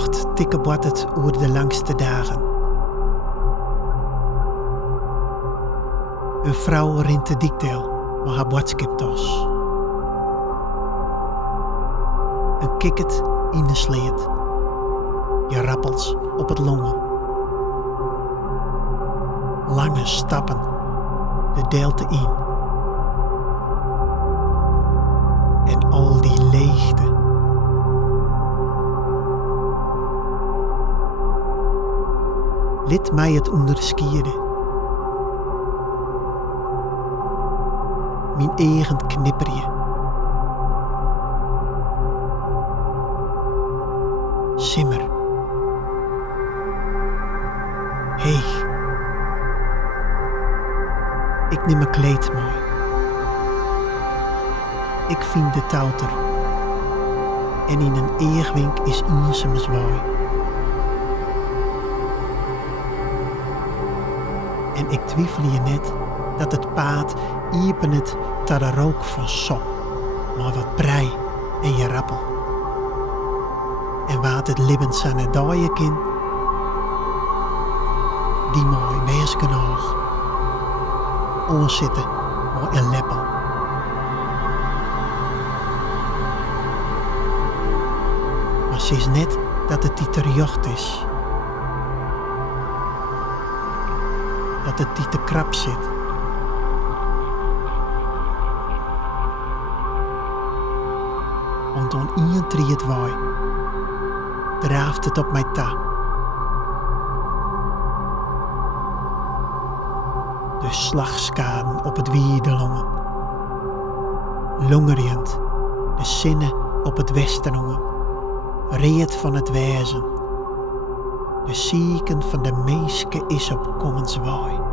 nacht tikken wordt het oer de langste dagen. Een vrouw rint de dikdeel met haar boodschaptas. Een kikket in de sleet. Je rappels op het longen. Lange stappen de deelte in. En al die leegte. Liet mij het onderscheiden. Mijn eigen knipperje. Simmer. Heeg. Ik neem mijn kleed mooi. Ik vind de touwter. En in een eerwink is Iersem zwaai. En ik twijfel je net dat het paad iepen het tot de rook van sop, maar wat brei en je rappel. En wat het libben zijn daaien kind, die mooi wees genoeg. Oorzitten maar een leppel. Maar ze is net dat het die terjocht is. Dat het die te krap zit. Want on ien triet waai, draaft het op mij ta. De slagskaden op het wiedelongen. Longerend, de zinnen op het westenongen. Reet van het wezen. De zieken van de meeske is op kommenswaai.